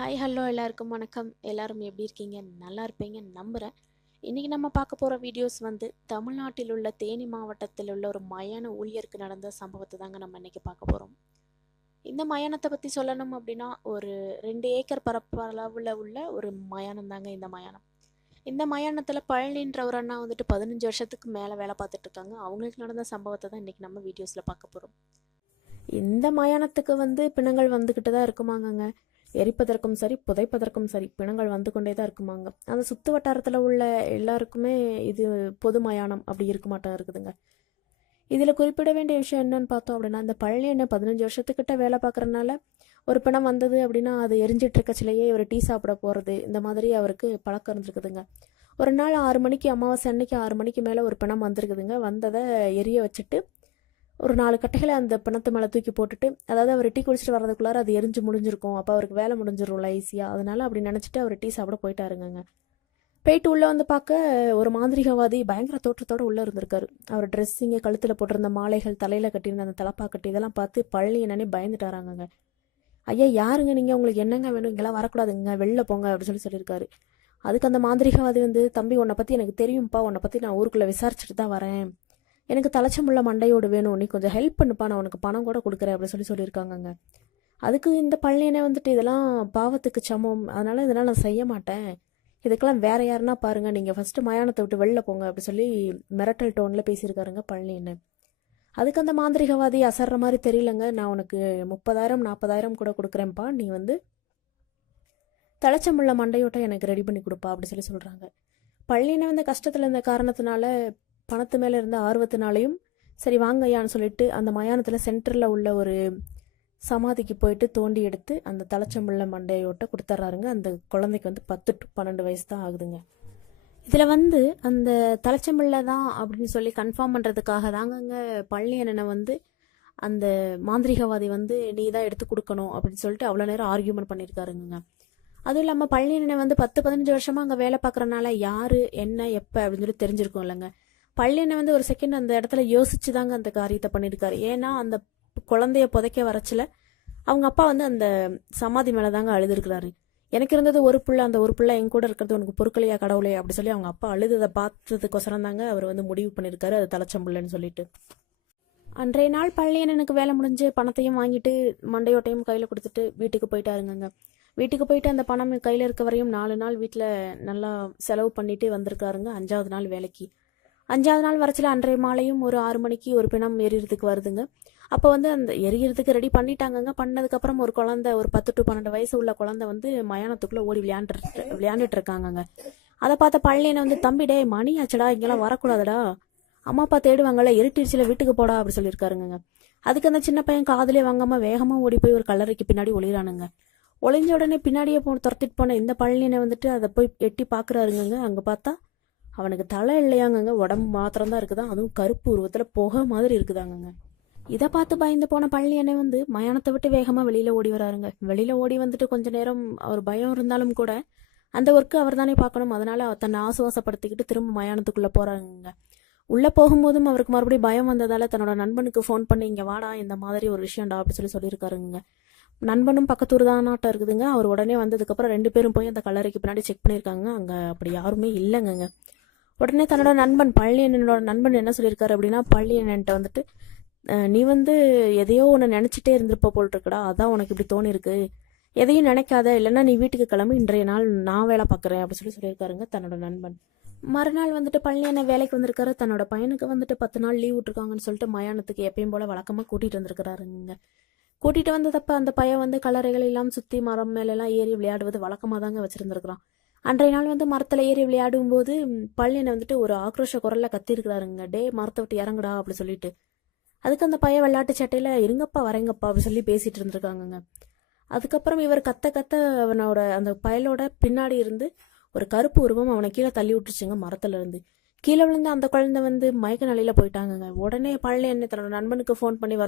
Hi hello எல்லாருக்கும் வணக்கம். எல்லாரும் எப்படி இருக்கீங்க? நல்லா இருப்பீங்கன்னு நம்புகிறேன். இன்றைக்கி நம்ம பார்க்க போகிற வீடியோஸ் வந்து தமிழ்நாட்டில் உள்ள தேனி மாவட்டத்தில் உள்ள ஒரு மயான ஊழியருக்கு நடந்த சம்பவத்தை தாங்க நம்ம இன்றைக்கி பார்க்க போகிறோம். இந்த மயானத்தை பற்றி சொல்லணும் அப்படின்னா ஒரு 2 ஏக்கர் பரப்பளவில் உள்ள ஒரு மயானம் தாங்க இந்த மயானம். இந்த மயானத்தில் பழனின்ற ஒரு அண்ணா வந்துட்டு 15 வருஷத்துக்கு மேலே வேலை பார்த்துட்டு இருக்காங்க. அவங்களுக்கு நடந்த சம்பவத்தை தான் இன்றைக்கி நம்ம வீடியோஸில் பார்க்க போகிறோம். இந்த மயானத்துக்கு வந்து பிணங்கள் வந்துக்கிட்டு தான் இருக்குமாங்கங்க. எரிப்பதற்கும் சரி புதைப்பதற்கும் சரி பிணங்கள் வந்து கொண்டே தான் இருக்குமாங்க. அந்த சுற்று வட்டாரத்தில் உள்ள எல்லாருக்குமே இது பொது மயானம் அப்படி இருக்க மாட்டா இருக்குதுங்க. இதில் குறிப்பிட வேண்டிய விஷயம் என்னன்னு பார்த்தோம் அப்படின்னா, இந்த பழனி அண்ணன் 15 வருஷத்துக்கிட்ட வேலை பார்க்குறனால ஒரு பிணம் வந்தது அப்படின்னா அது எரிஞ்சிட்டு இருக்கச்சிலேயே இவர் டீ சாப்பிட போகிறது, இந்த மாதிரி அவருக்கு பழக்கம் இருந்திருக்குதுங்க. ஒரு நாள் 6 மணிக்கு அமாவாசை அன்னைக்கு 6 மணிக்கு மேலே ஒரு பிணம் வந்திருக்குதுங்க. வந்ததை எரிய வச்சுட்டு ஒரு 4 கட்டைகளை அந்த பிணத்து மேலே தூக்கி போட்டுட்டு, அதாவது அவர் டீ குடிச்சிட்டு வரதுக்குள்ளார அது எரிஞ்சு முடிஞ்சிருக்கும், அப்போ அவருக்கு வேலை முடிஞ்சிரும்ல ஈஸியாக. அதனால அப்படி நினச்சிட்டு அவர் டீ சாப்பிட போயிட்டாருங்க. போயிட்டு உள்ளே வந்து பார்க்க ஒரு மாந்திரிகவாதி பயங்கர தோற்றத்தோடு உள்ளே இருந்திருக்காரு. அவர் ட்ரெஸ்ஸிங்க, கழுத்தில் போட்டிருந்த மாலைகள், தலையில் கட்டியிருந்த அந்த தலப்பாக்கட்டு இதெல்லாம் பார்த்து பழனி என்னன்னே பயந்துட்டாராங்க. ஐயா யாருங்க நீங்கள், உங்களுக்கு என்னங்க வேணும், இங்கெல்லாம் வரக்கூடாதுங்க, வெளில போங்க அப்படின்னு சொல்லியிருக்காரு. அதுக்கு அந்த மாந்திரிகவாதி வந்து, தம்பி உன்னை பற்றி எனக்கு தெரியும்ப்பா, உன்னை பற்றி நான் ஊருக்குள்ளே விசாரிச்சுட்டு தான் வரேன், எனக்கு தலைச்சமுள்ள மண்டையோடு வேணும், நீ கொஞ்சம் ஹெல்ப் பண்ணுப்பா, நான் உனக்கு பணம் கூட கொடுக்குறேன் அப்படின்னு சொல்லியிருக்காங்கங்க. அதுக்கு இந்த பழனியனை வந்துட்டு இதெல்லாம் பாவத்துக்கு சமம், அதனால இதெல்லாம் நான் செய்ய மாட்டேன், இதுக்கெல்லாம் வேற யாருன்னா பாருங்க, நீங்கள் ஃபஸ்ட்டு மயானத்தை விட்டு வெளில போங்க அப்படி சொல்லி மிரட்டல் டோனில் பேசியிருக்காருங்க பழனியனை. அதுக்கு அந்த மாந்திரிகவாதி அசர்ற மாதிரி தெரியலங்க, நான் உனக்கு 30,000 40,000 கூட கொடுக்குறேன்ப்பா, நீ வந்து தலைச்சமுள்ள மண்டையோட்டை எனக்கு ரெடி பண்ணி கொடுப்பா அப்படி சொல்கிறாங்க. பழனியனை வந்து கஷ்டத்தில் இருந்த காரணத்தினால பணத்து மேலே இருந்த ஆர்வத்தினாலையும் சரி வாங்க ஐயான்னு சொல்லிட்டு அந்த மயானத்தில் சென்டரில் உள்ள ஒரு சமாதிக்கு போயிட்டு தோண்டி எடுத்து அந்த தலைச்சமுள்ள மண்டையோட்ட கொடுத்துட்றாருங்க. அந்த குழந்தைக்கு வந்து 10 to 12 வயசு தான் ஆகுதுங்க. இதில் வந்து அந்த தலைச்சமுள்ள தான் அப்படின்னு சொல்லி கன்ஃபார்ம் பண்ணுறதுக்காக தாங்கங்க பழனியனை வந்து அந்த மாந்திரிகவாதி வந்து நீ தான் எடுத்து கொடுக்கணும் அப்படின்னு சொல்லிட்டு அவ்வளோ நேரம் ஆர்கியூமெண்ட் பண்ணியிருக்காருங்க. அதுவும் இல்லாமல் பழனியனை வந்து 10-15 வருஷமாக அங்கே வேலை பார்க்குறனால யார் என்ன எப்போ அப்படின்னு சொல்லி தெரிஞ்சிருக்கும் இல்லைங்க. பழனியனை வந்து ஒரு செகண்ட் அந்த இடத்துல யோசிச்சு தாங்க அந்த காரியத்தை பண்ணியிருக்காரு. ஏன்னா அந்த குழந்தைய புதைக்க வரச்சில் அவங்க அப்பா வந்து அந்த சமாதி மேலே தாங்க அழுதுருக்கிறாரு. எனக்கு இருந்தது ஒரு புள்ள, அந்த ஒரு புள்ள என் கூட இருக்கிறது உனக்கு பொறுக்கலையா கடவுளே அப்படி சொல்லி அவங்க அப்பா அழுததை பார்த்ததுக்கொசரம் தாங்க அவர் வந்து முடிவு பண்ணியிருக்காரு அது தலைச்சம்புள்ளன்னு சொல்லிட்டு. அன்றைய நாள் பழனியனுக்கு வேலை முடிஞ்சு பணத்தையும் வாங்கிட்டு மண்டையோட்டையும் கையில் கொடுத்துட்டு வீட்டுக்கு போயிட்டாருங்க. வீட்டுக்கு போயிட்டு அந்த பணம் கையில் இருக்க வரையும் 4 நாள் வீட்டில் நல்லா செலவு பண்ணிட்டு வந்திருக்காருங்க. 5ஆவது நாள் வேலைக்கு 5ஆவது நாள் வரச்சில் அன்றைய மாலையும் ஒரு 6 மணிக்கு ஒரு பிணம் எரியறதுக்கு வருதுங்க. அப்போ வந்து அந்த எரியறதுக்கு ரெடி பண்ணிட்டாங்கங்க. பண்ணதுக்கப்புறம் ஒரு குழந்தை, ஒரு 10 to 12 வயசு உள்ள குழந்தை வந்து மயானத்துக்குள்ளே ஓடி விளையாண்டுட்டு இருக்காங்கங்க. அதை பார்த்த பழனியனை வந்து, தம்பி டே மணி ஆச்சடா, இங்கெல்லாம் வரக்கூடாதுடா, அம்மா அப்பா தேடுவாங்கல்ல, இருட்டிடுச்சில் வீட்டுக்கு போடா அப்படி சொல்லியிருக்காருங்க. அதுக்கு அந்த சின்ன பையன் காதலே வாங்காமல் வேகமாக ஓடி போய் ஒரு கல்லறைக்கு பின்னாடி ஒளிறானுங்க. ஒளிஞ்ச உடனே பின்னாடியே துரத்திட்டு போன இந்த பழனியனை வந்துட்டு அதை போய் எட்டி பார்க்குறாருங்க. அங்கே பார்த்தா அவனுக்கு தலை இல்லையாங்கங்க, உடம்பு மாத்திரம் தான் இருக்குதான், அதுவும் கருப்பு உருவத்தில் புகை மாதிரி இருக்குதாங்கங்க. இதை பார்த்து பயந்து போன பழனியனை வந்து மயானத்தை விட்டு வேகமாக வெளியில் ஓடி வராருங்க. வெளியில் ஓடி வந்துட்டு கொஞ்ச நேரம் அவர் பயம் இருந்தாலும் கூட அந்த ஒர்க்கு அவர் தானே பார்க்கணும், அதனால தன்னை ஆசுவாசப்படுத்திக்கிட்டு திரும்ப மயானத்துக்குள்ளே போகிறாங்க. உள்ளே போகும்போதும் அவருக்கு மறுபடியும் பயம் வந்ததால் தன்னோட நண்பனுக்கு ஃபோன் பண்ணி, இங்கே வாடா, இந்த மாதிரி ஒரு விஷயம்டா அப்படி சொல்லியிருக்காருங்க. நண்பனும் பக்கத்தூர் தானாட்டம் இருக்குதுங்க. அவர் உடனே வந்ததுக்கப்புறம் 2 பேரும் போய் அந்த கல்லறைக்கு பின்னாடி செக் பண்ணியிருக்காங்க. அங்கே அப்படி யாருமே இல்லைங்க. உடனே தன்னோட நண்பன் பழனியனோட நண்பன் என்ன சொல்லியிருக்காரு அப்படின்னா, பழனியன்ட்ட வந்துட்டு, நீ வந்து எதையோ ஒன்று நினச்சிட்டே இருந்திருப்ப போல் இருக்குடா, அதான் உனக்கு இப்படி தோணிருக்கு, எதையும் நினைக்காத, இல்லைன்னா நீ வீட்டுக்கு கிளம்பி, இன்றைய நாள் நான் வேலை பார்க்குறேன் அப்படி சொல்லியிருக்காருங்க தன்னோட நண்பன். மறுநாள் வந்துட்டு பழனியனை வேலைக்கு வந்திருக்காரு. தன்னோட பையனுக்கு வந்துட்டு 10 நாள் லீவ் விட்டுருக்காங்கன்னு சொல்லிட்டு மயானத்துக்கு எப்பயும் போல் வழக்கமாக கூட்டிகிட்டு வந்திருக்கிறாருங்க. கூட்டிகிட்டு வந்ததப்போ அந்த பையன் வந்து கல்லறைகள் எல்லாம் சுற்றி மரம் மேலெல்லாம் ஏறி விளையாடுவது வழக்கமாக தாங்க வச்சுருந்துருக்குறான். அன்றைய நாள் வந்து மரத்தில் ஏறி விளையாடும் போது பழனியனை வந்துட்டு ஒரு ஆக்ரோஷ குரலில் கத்திருக்கிறாருங்க, டே மரத்தை விட்டு இறங்குடா அப்படி சொல்லிட்டு. அதுக்கு அந்த பையன் விளையாட்டு சட்டையில் இருங்கப்பா வரேங்கப்பா அப்படி சொல்லி பேசிகிட்டு இருந்திருக்காங்கங்க. அதுக்கப்புறம் இவர் கத்த அவனோட அந்த பயலோட பின்னாடி இருந்து ஒரு கருப்பு உருவம் அவனை கீழே தள்ளி விட்டுருச்சுங்க. மரத்துல இருந்து கீழே விழுந்து அந்த குழந்தை வந்து மயக்க நிலையில போயிட்டாங்கங்க. உடனே பழனியனை தன்னோட நண்பனுக்கு ஃபோன் பண்ணி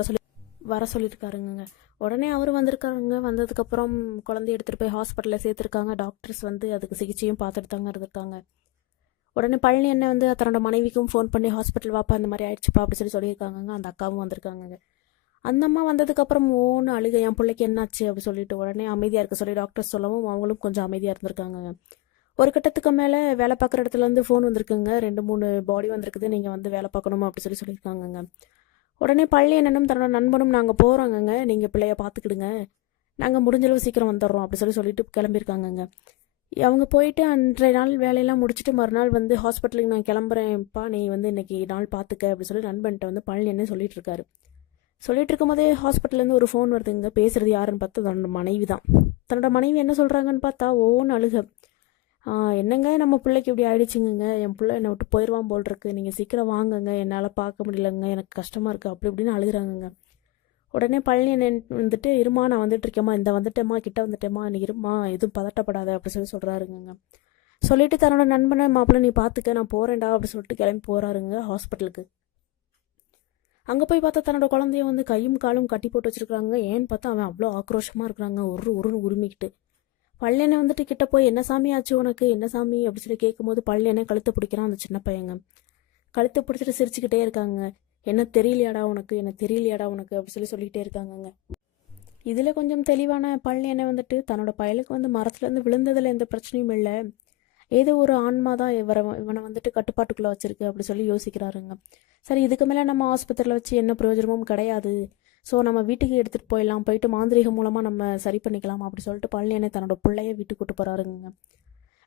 வர சொல்லியிருக்காருங்க. உடனே அவர் வந்திருக்காருங்க. வந்ததுக்கப்புறம் குழந்தைய எடுத்துகிட்டு போய் ஹாஸ்பிட்டலில் சேர்த்துருக்காங்க. டாக்டர்ஸ் வந்து அதுக்கு சிகிச்சையும் பார்த்துட்டு தாங்க இருந்திருக்காங்க. உடனே பழனி அண்ணன் வந்து தன்னோட மனைவிக்கும் ஃபோன் பண்ணி ஹாஸ்பிட்டல் வாப்பா இந்த மாதிரி ஆயிடுச்சுப்பா அப்படி சொல்லியிருக்காங்க. அந்த அக்காவும் வந்திருக்காங்க. அந்த அம்மா வந்ததுக்கப்புறம் ஓன்னு அழுக, என் பிள்ளைக்கு என்னாச்சு அப்படி சொல்லிட்டு உடனே அமைதியாக இருக்க சொல்லி டாக்டர் சொல்லவும் அவங்களும் கொஞ்சம் அமைதியாக இருந்திருக்காங்க. ஒரு கட்டத்துக்கு மேலே வேலை பார்க்குற இடத்துலேருந்து ஃபோன் வந்திருக்குங்க, 2 3 பாடி வந்திருக்குது, நீங்கள் வந்து வேலை பார்க்கணுமா அப்படி சொல்லியிருக்காங்கங்க. உடனே பள்ளி என்னனும் தன்னோட நண்பனும் நாங்கள் போகிறோங்கங்க, நீங்கள் பிள்ளைய பார்த்துக்கிடுங்க, நாங்கள் முடிஞ்சளவு சீக்கிரம் வந்துடுறோம் அப்படி சொல்லிட்டு கிளம்பியிருக்காங்கங்க. அவங்க போயிட்டு அன்றைய நாள் வேலையெல்லாம் முடிச்சுட்டு மறுநாள் வந்து ஹாஸ்பிட்டலுக்கு நான் கிளம்புறேன்ப்பா, நீ வந்து இன்னைக்கு நாள் பார்த்துக்க அப்படி சொல்லி நண்பன்கிட்ட வந்து பழனி என்ன சொல்லிட்டு இருக்காரு. சொல்லிட்டு இருக்கும்போதே ஹாஸ்பிட்டல்லேருந்து ஒரு ஃபோன் வருதுங்க. பேசுறது யாருன்னு பார்த்தா தன்னோட மனைவி தான். தன்னோட மனைவி என்ன சொல்கிறாங்கன்னு பார்த்தா ஓன்னு அழுக. என்னங்க நம்ம பிள்ளைக்கு இப்படி ஆயிடுச்சுங்க, என் பிள்ளை என்னை விட்டு போயிடுவான் போல் இருக்கு, நீங்கள் சீக்கிரம் வாங்குங்க, என்னால் பார்க்க முடியலங்க, எனக்கு கஷ்டமாக இருக்குது அப்படி இப்படின்னு அழுகுறாங்கங்க. உடனே பழனி என்ன வந்துட்டு, இருமா நான் வந்துட்டு இருக்கேம்மா, இந்த வந்துட்டேம்மா, கிட்ட வந்துட்டேம்மா, நீ இருமா, எதுவும் பதட்டப்படாத அப்படி சொல்கிறாருங்க. சொல்லிட்டு தன்னோட நண்பனை, மாப்பிள்ளை நீ பார்த்துக்க, நான் போகிறேன்டா அப்படி சொல்லிட்டு கிளம்பி போகிறாருங்க ஹாஸ்பிட்டலுக்கு. அங்கே போய் பார்த்தா தன்னோட குழந்தைய வந்து கையும் காலும் கட்டி போட்டு வச்சுருக்காங்க. ஏன்னு பார்த்தா அவன் அவ்வளோ ஆக்ரோஷமாக இருக்கிறாங்க, உருன்னு உரிமிக்கிட்டு. பள்ளியனை வந்துட்டு கிட்ட போய் என்ன சாமி ஆச்சு உனக்கு, என்ன சாமி அப்படி சொல்லி கேட்கும்போது பள்ளியனை கழுத்தை பிடிக்கிறான் அந்த சின்ன பையங்க. கழுத்தை பிடிச்சிட்டு சிரிச்சுக்கிட்டே இருக்காங்க. என்ன தெரியலையாடா உனக்கு, என்ன தெரியலையாடா உனக்கு அப்படி சொல்லிக்கிட்டே இருக்காங்கங்க. இதில் கொஞ்சம் தெளிவான பள்ளியனை வந்துட்டு தன்னோட பயலுக்கு வந்து மரத்துலேருந்து விழுந்ததில் எந்த பிரச்சனையும் இல்லை, ஏதோ ஒரு ஆன்மா தான் இவனை வந்துட்டு கட்டுப்பாட்டுக்குள்ளே வச்சிருக்கு அப்படி சொல்லி யோசிக்கிறாருங்க. சரி, இதுக்கு மேலே நம்ம ஆஸ்பத்திரியில் வச்சு என்ன பிரயோஜனமும் கிடையாது, ஸோ நம்ம வீட்டுக்கு எடுத்துகிட்டு போயிடலாம், போயிட்டு மாந்திரிகம் மூலமாக நம்ம சரி பண்ணிக்கலாம் அப்படி சொல்லிட்டு பழனியனை தன்னோட பிள்ளைய வீட்டுக்கு கூட்டு போகிறாருங்க.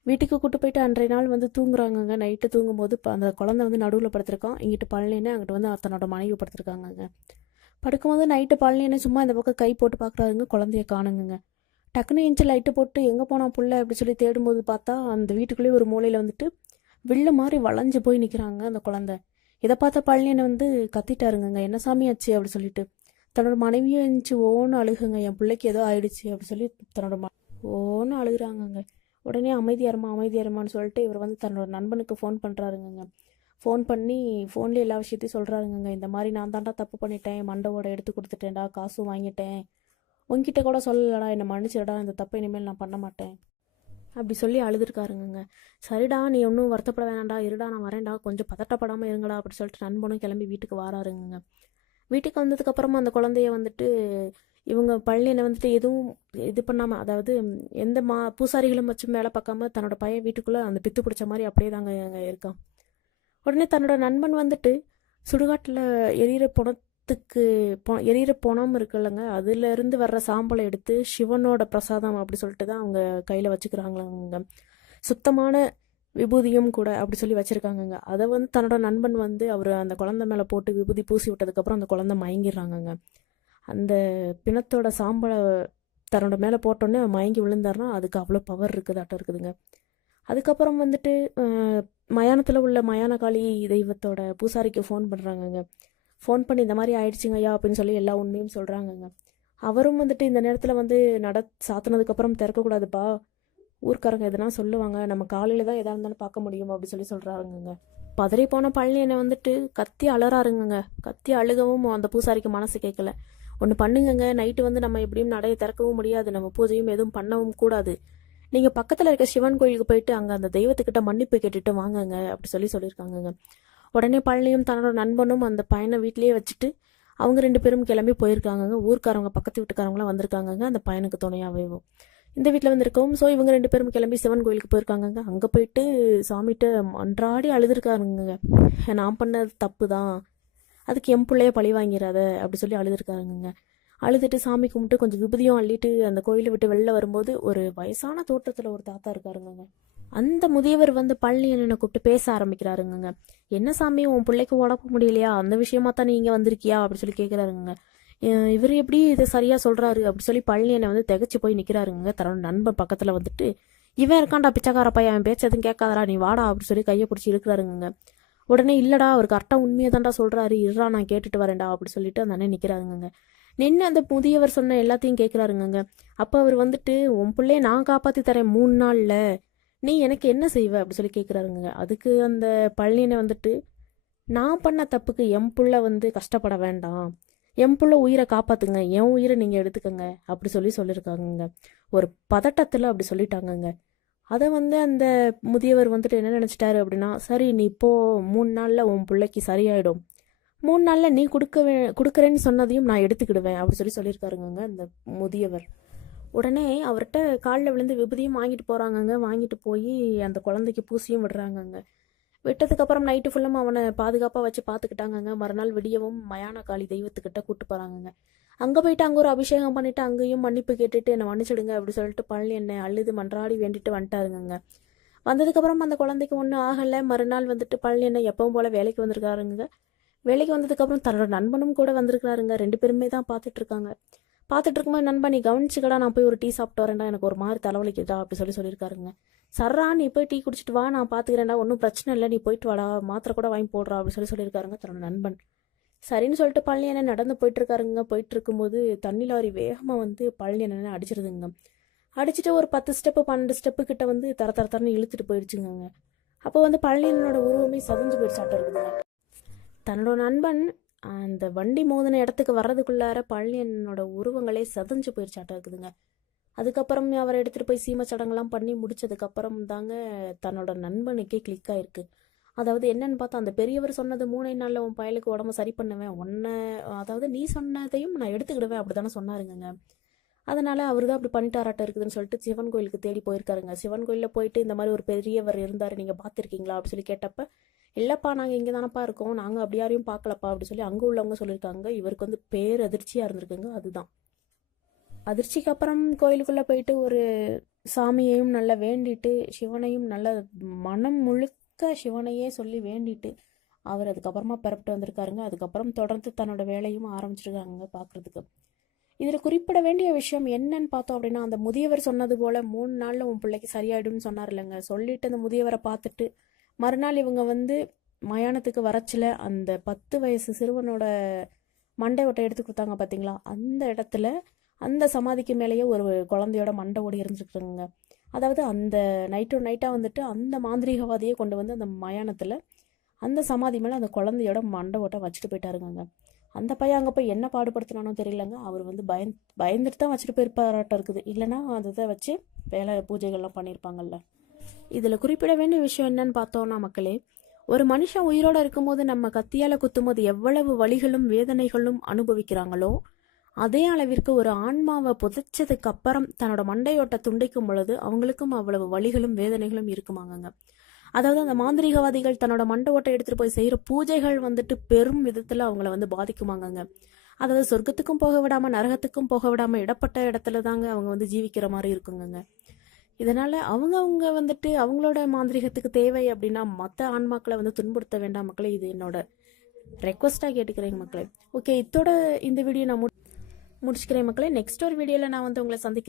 வீட்டுக்கு கூட்டு போயிட்டு அன்றைய நாள் வந்து தூங்குறாங்கங்க. நைட்டு தூங்கும்போது அந்த குழந்தை வந்து நடுவில் படுத்திருக்கான், இங்கிட்டு பழனியனை அங்கிட்டு வந்து தன்னோட மனைவி படுத்திருக்காங்கங்க. படுக்கும்போது நைட்டு பழனியனை சும்மா இந்த பக்கம் கை போட்டு பார்க்குறாருங்க, குழந்தைய காணுங்க. டக்குன்னு இன்ச்சு லைட்டு போட்டு எங்கே போனா புள்ள அப்படி சொல்லி தேடும்போது பார்த்தா அந்த வீட்டுக்குள்ளேயே ஒரு மூலையில் வந்துட்டு வில்லு மாதிரி வளைஞ்சு போய் நிற்கிறாங்க அந்த குழந்தை. இதை பார்த்த பழனியனை வந்து கத்திட்டாருங்க, என்ன சாமி ஆச்சு அப்படி சொல்லிட்டு. தன்னோட மனைவியும் இருந்துச்சு ஓன்னு அழுகுங்க, என் பிள்ளைக்கு ஏதோ ஆயிடுச்சு அப்படி சொல்லி தன்னோட ஓன்னு அழுகுறாங்கங்க. உடனே அமைதியாருமான்னு சொல்லிட்டு இவர் வந்து தன்னோட நண்பனுக்கு ஃபோன் பண்ணுறாருங்க. ஃபோன் பண்ணி ஃபோன்லேயே எல்லா விஷயத்தையும் சொல்கிறாருங்க. இந்த மாதிரி நான் தாண்டா தப்பு பண்ணிட்டேன், மண்டவோட எடுத்து கொடுத்துட்டேன்டா, காசும் வாங்கிட்டேன், உங்ககிட்ட கூட சொல்லலடா, என்னை மன்னிச்சிடா, இந்த தப்பை இனிமேல் நான் பண்ண மாட்டேன் அப்படி சொல்லி அழுதுருக்காருங்க. சரிடா நீ ஒன்றும் வருத்தப்பட வேணாண்டா, இருடா நான் வரேன்டா, கொஞ்சம் பதட்டப்படாமல் இருங்கடா அப்படி சொல்லிட்டு நண்பனும் கிளம்பி வீட்டுக்கு வராருங்க. வீட்டுக்கு வந்ததுக்கப்புறமா அந்த குழந்தைய வந்துட்டு இவங்க பழனியனை வந்துட்டு எதுவும் இது பண்ணாமல், அதாவது எந்த பூசாரிகளும் வச்சு வேலை பார்க்காம தன்னோட பையன் வீட்டுக்குள்ளே அந்த பித்து பிடிச்ச மாதிரி அப்படியே தாங்க இருக்கான். உடனே தன்னோட நண்பன் வந்துட்டு சுடுகாட்டில் எரியிற பொணம் இருக்குல்லங்க, அதுலேருந்து வர்ற சாம்பலை எடுத்து சிவனோட பிரசாதம் அப்படி சொல்லிட்டு தான் அவங்க கையில் வச்சுக்கிறாங்களாங்க. சுத்தமான விபூதியும் கூட அப்படி சொல்லி வச்சுருக்காங்கங்க. அதை வந்து தன்னோட நண்பன் வந்து அவர் அந்த குழந்தை மேலே போட்டு விபூதி பூசி விட்டதுக்கப்புறம் அந்த குழந்தை மயங்கிடுறாங்கங்க. அந்த பிணத்தோட சாம்பலை தன்னோட மேலே போட்டோன்னே மயங்கி விழுந்தாருன்னா அதுக்கு அவ்வளோ பவர் இருக்குதுங்க. அதுக்கப்புறம் வந்துட்டு மயானத்தில் உள்ள மயானகாளி தெய்வத்தோட பூசாரிக்கு ஃபோன் பண்ணுறாங்கங்க. ஃபோன் பண்ணி இந்த மாதிரி ஆயிடுச்சுங்க ஐயா அப்படின்னு சொல்லி எல்லா உண்மையும் சொல்கிறாங்கங்க. அவரும் வந்துட்டு இந்த நேரத்தில் வந்து சாத்தினதுக்கப்புறம் திறக்கக்கூடாதுப்பா, ஊர்க்காரங்க எதனா சொல்லுவாங்க, நம்ம காலையில் தான் எதாக இருந்தாலும் பார்க்க முடியும் அப்படி சொல்லி சொல்கிறாருங்க. பதறி போன பழனியனை வந்துட்டு கத்தி அலறாருங்க. கத்தி அழுகவும் அந்த பூசாரிக்கு மனசு கேட்கல. ஒன்று பண்ணுங்கங்க, நைட்டு வந்து நம்ம எப்படியும் நடையை திறக்கவும் முடியாது, நம்ம பூஜையும் எதுவும் பண்ணவும் கூடாது, நீங்கள் பக்கத்தில் இருக்க சிவன் கோயிலுக்கு போயிட்டு அங்கே அந்த தெய்வத்துக்கிட்ட மன்னிப்பு கேட்டுட்டு வாங்கங்க அப்படி சொல்லியிருக்காங்கங்க. உடனே பழனியும் தன்னோட நண்பனும் அந்த பையனை வீட்லேயே வச்சுட்டு அவங்க 2 பேரும் கிளம்பி போயிருக்காங்கங்க. ஊர்க்காரவங்க பக்கத்து வீட்டுக்காரங்களாம் வந்திருக்காங்கங்க அந்த பையனுக்கு துணையாகவும். இந்த வீட்டில் வந்திருக்கவும் ஸோ இவங்க 2 பேரும் கிளம்பி சிவன் கோயிலுக்கு போயிருக்காங்கங்க. அங்கே போயிட்டு சாமிகிட்ட அன்றாடி அழுதுருக்காருங்க, நான் பண்ணது தப்பு தான், அதுக்கு என் பிள்ளைய பழி வாங்கிறாத அப்படி சொல்லி அழுதுருக்காருங்க. அழுதுட்டு சாமி கும்பிட்டு கொஞ்சம் விபூதியும் அள்ளிட்டு அந்த கோயிலை விட்டு வெளில வரும்போது ஒரு வயசான தோற்றத்தில் ஒரு தாத்தா இருக்காருங்க. அந்த முதியவர் வந்து பழனியனை கூப்பிட்டு பேச ஆரம்பிக்கிறாருங்க. என்ன சாமி உன் பிள்ளைக்கு உடம்பு முடியலையா, அந்த விஷயமா தான் நீங்கள் வந்திருக்கியா அப்படி சொல்லி கேட்குறாருங்க. இவர் எப்படி இதை சரியாக சொல்கிறாரு அப்படி சொல்லி பழனியனை வந்து திகச்சு போய் நிற்கிறாருங்க. தன்னோட நண்பன் பக்கத்தில் வந்துட்டு, இவன் இருக்கான்டா பிச்சைக்கார பையன், அவன் பேச்சு எதுவும் கேட்காதடா, நீ வாடா அப்படி சொல்லி கையை பிடிச்சி இழுக்கிறாருங்க. உடனே இல்லைடா அவர் கரெக்டாக உண்மையை தான்டா சொல்கிறாரு, இருடா நான் கேட்டுட்டு வரேன்டா அப்படி சொல்லிட்டு அந்த அண்ணன் நிற்கிறாருங்க. நின்று அந்த முதியவர் சொன்ன எல்லாத்தையும் கேட்குறாருங்க. அப்போ அவர் வந்துட்டு, உன் பிள்ளைய நான் காப்பாற்றி தரேன் 3 நாளில், நீ எனக்கு என்ன செய்வ அப்படி சொல்லி கேட்குறாருங்க. அதுக்கு அந்த பழனியனை வந்துட்டு, நான் பண்ண தப்புக்கு என் புள்ள வந்து கஷ்டப்பட வேண்டாம், என் புள்ள உயிரை காப்பாற்றுங்க, என் உயிரை நீங்கள் எடுத்துக்கங்க அப்படி சொல்லியிருக்காங்கங்க. ஒரு பதட்டத்தில் அப்படி சொல்லிட்டாங்கங்க. அதை வந்து அந்த முதியவர் வந்துட்டு என்ன நினச்சிட்டாரு அப்படின்னா, சரி நீ இப்போ 3 நாளில் உன் பிள்ளைக்கு சரியாயிடும், 3 நாளில் நீ கொடுக்குறேன்னு சொன்னதையும் நான் எடுத்துக்கிடுவேன் அப்படி சொல்லியிருக்காருங்க அந்த முதியவர். உடனே அவர்கிட்ட காலில் விழுந்து விபூதியும் வாங்கிட்டு போகிறாங்கங்க. வாங்கிட்டு போய் அந்த குழந்தைக்கு பூசியும் விடுறாங்கங்க. விட்டதுக்கப்புறம் நைட்டு ஃபுல்லும் அவனை பாதுகாப்பாக வச்சு பார்த்துக்கிட்டாங்கங்க. மறுநாள் விடியவும் மயான காளி தெய்வத்துக்கிட்ட கூப்பிட்டு போகிறாங்கங்க. அங்கே போயிட்டு அங்கே ஒரு அபிஷேகம் பண்ணிவிட்டு அங்கேயும் மன்னிப்பு கேட்டுட்டு என்னை மன்னிச்சிடுங்க அப்படி சொல்லிட்டு பழனி என்னை அழுது மன்றாடி வேண்டிட்டு வந்துட்டாருங்க. வந்ததுக்கப்புறம் அந்த குழந்தைக்கு ஒன்றும் ஆகலை. மறுநாள் வந்துட்டு பழனி என்ன எப்பவும் போல் வேலைக்கு வந்திருக்காருங்க. வேலைக்கு வந்ததுக்கப்புறம் தன்னோட நண்பனும் கூட வந்திருக்காருங்க. 2 பேருமே தான் பார்த்துட்ருக்காங்க. பார்த்துட்டு இருக்கும்போது நண்பன் நீ கவனிச்சுக்கடா, நான் போய் ஒரு டீ சாப்பிட்டு வரேன்டா, எனக்கு ஒரு மாதிரி தலைவலிக்குதா அப்படி சொல்லியிருக்காருங்க. சர்ரா நீ போய் டீ குடிச்சிட்டு வா, நான் பார்த்துக்கிறேன்டா, ஒன்றும் பிரச்சனை இல்லை, நீ போயிட்டு வாடா, மாத்திரை கூட வாங்கி போடுறா அப்படி சொல்லியிருக்காருங்க தன்னோட நண்பன். சரின்னு சொல்லிட்டு பழனி அண்ணன் நடந்து போயிட்டுருக்காருங்க. போயிட்டு இருக்கும்போது தண்ணி லாரி வேகமாக வந்து பழனி அண்ணனை அடிச்சிருதுங்க. அடிச்சுட்டு ஒரு 10 ஸ்டெப்பு 12 ஸ்டெப்பு கிட்ட வந்து தரன்னு இழுத்துட்டு போயிடுச்சுங்க. அப்போ வந்து பழனி அண்ணனோட உருவமே சதஞ்சு போயிடுச்சாட்டம் இருக்குதுங்க. தன்னோட நண்பன் அந்த வண்டி மோதின இடத்துக்கு வர்றதுக்குள்ளார பழனி அண்ணனோட உருவங்களே சதஞ்சு போயிடுச்சாட்டம் இருக்குதுங்க. அதுக்கப்புறம் அவரை எடுத்துகிட்டு போய் சீமை சடங்கெல்லாம் பண்ணி முடிச்சதுக்கப்புறம் தாங்க தன்னோட நண்பனுக்கே கிளிக் ஆயிருக்கு. அதாவது என்னன்னு பார்த்தா அந்த பெரியவர் சொன்னது 3 நாளில் உன் பயலுக்கு உடம்ப சரி பண்ணுவேன், அதாவது நீ சொன்னதையும் நான் எடுத்துக்கிடுவேன் அப்படி தானே சொன்னாருங்க. அதனால் அவர் தான் அப்படி பண்ணிட்டாராட்டம் இருக்குதுன்னு சொல்லிட்டு சிவன் கோயிலுக்கு தேடி போயிருக்காருங்க. சிவன் கோயிலில் போயிட்டு இந்த மாதிரி ஒரு பெரியவர் இருந்தார், நீங்கள் பார்த்துருக்கீங்களா அப்படி சொல்லி கேட்டப்ப, இல்லைப்பா நாங்கள் இங்கே தானப்பா இருக்கோம், நாங்கள் அப்படி யாரையும் பார்க்கலப்பா அப்படி சொல்லி அங்கே உள்ளவங்க சொல்லியிருக்காங்க. இவருக்கு வந்து பேர் அதிர்ச்சியாக இருந்திருக்குங்க. அதுதான் அதிர்ச்சிக்கு அப்புறம் கோயிலுக்குள்ளே போயிட்டு ஒரு சாமியையும் நல்லா வேண்டிட்டு, சிவனையும் நல்ல மனம் முழுக்க சிவனையே சொல்லி வேண்டிட்டு அவர் அதுக்கப்புறமா பிறப்பிட்டு வந்திருக்காருங்க. அதுக்கப்புறம் தொடர்ந்து தன்னோட வேலையும் ஆரம்பிச்சிருக்காங்க பார்க்குறதுக்கு. இதில் குறிப்பிட வேண்டிய விஷயம் என்னன்னு பார்த்தோம் அப்படின்னா, அந்த முதியவர் சொன்னது போல் 3 நாளில் உன் பிள்ளைக்கு சரியாயிடும்னு சொன்னார் இல்லைங்க. சொல்லிட்டு அந்த முதியவரை பார்த்துட்டு மறுநாள் இவங்க வந்து மயானத்துக்கு வரச்சில் அந்த 10 வயசு சிறுவனோட மண்டை ஓட்டை எடுத்து கொடுத்தாங்க பார்த்தீங்களா, அந்த இடத்துல அந்த சமாதிக்கு மேலேயே ஒரு குழந்தையோட மண்டை ஓடி இருந்துருக்குங்க. அதாவது அந்த நைட்டாக வந்துட்டு அந்த மாந்திரீகவாதியை கொண்டு வந்து அந்த மயானத்தில் அந்த சமாதி மேலே அந்த குழந்தையோட மண்டை ஓட்டை வச்சுட்டு போயிட்டாருங்க. அந்த பையன் அங்கே போய் என்ன பாடுபடுத்தினானோ தெரியலங்க. அவர் வந்து பயந்துட்டு தான் வச்சுட்டு போயிருப்பாராட்டம் இருக்குது. இல்லைன்னா அதை வச்சு வேலை பூஜைகள்லாம் பண்ணியிருப்பாங்கல்ல. இதில் குறிப்பிட வேண்டிய விஷயம் என்னன்னு பார்த்தோன்னா மக்களே, ஒரு மனுஷன் உயிரோடு இருக்கும்போது நம்ம கத்தியால் குத்தும்போது எவ்வளவு வலிகளும் வேதனைகளும் அனுபவிக்கிறாங்களோ, அதே அளவிற்கு ஒரு ஆன்மாவை புதைச்சதுக்கு அப்புறம் தன்னோட மண்டையோட்டை துண்டிக்கும் பொழுது அவங்களுக்கும் அவ்வளவு வலிகளும் வேதனைகளும் இருக்குமாங்க. அதாவது அந்த மாந்திரிகவாதிகள் தன்னோட மண்டை ஓட்டை எடுத்துகிட்டு போய் செய்கிற பூஜைகள் வந்துட்டு பெரும் விதத்தில் அவங்கள வந்து பாதிக்குமாங்கங்க. அதாவது சொர்க்கத்துக்கும் போக விடாமல் நரகத்துக்கும் போக விடாமல் இடப்பட்ட இடத்துல தாங்க அவங்க வந்து ஜீவிக்கிற மாதிரி இருக்குங்க. இதனால் அவங்க வந்துட்டு அவங்களோட மாந்திரிகத்துக்கு தேவை அப்படின்னா மற்ற ஆன்மாக்களை வந்து துன்புறுத்த வேண்டாம் மக்களே. இது என்னோட ரெக்வஸ்ட்டாக கேட்டுக்கிறேங்க மக்களே. ஓகே, இதோட இந்த வீடியோ நான் முடிச்சுக்கிறேன் மக்களே. நெக்ஸ்ட் ஒரு வீடியோவில் நான் வந்து உங்களை சந்திக்கிறேன்.